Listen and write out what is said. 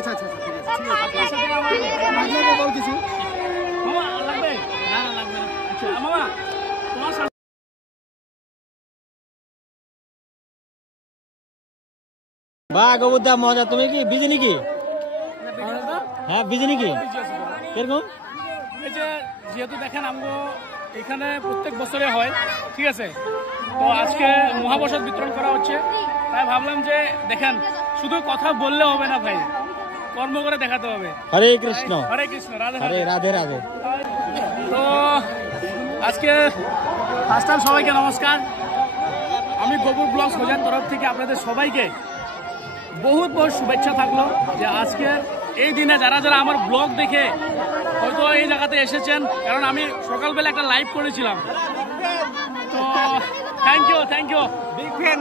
আচ্ছা আচ্ছা ঠিক আছে ঠিক আছে আপনার সাথে আমার লাগবে বল কিছু মামা লাগবে না না লাগবে না আচ্ছা মামা তোমার বাহ গবুদা মজা তুমি কি বিজি নাকি হ্যাঁ বিজি নাকি কিরকম এই যে যেহেতু দেখেন আমগো এখানে প্রত্যেক বছরে হয় ঠিক আছে তো আজকে মহাপ্রসাদ বিতরণ করা হচ্ছে তাই ভাবলাম যে দেখেন শুধু কথা বললে হবে না ভাই কর্ম করে দেখাতে হবে হরে কৃষ্ণ রাধে হরে রাধে রাধে তো আজকে ফার্স্ট টাইম সবাইকে নমস্কার আমি গোপুর ব্লগস খোঁজার তরফ থেকে আপনাদের সবাইকে বহুত বহুত শুভেচ্ছা থাকলো যে আজকের এই দিনে যারা যারা আমার ব্লগ দেখে হয়তো এই জায়গাতে এসেছেন কারণ আমি সকালবেলা একটা লাইভ করেছিলাম তো থ্যাংক ইউ বিগ ফ্যান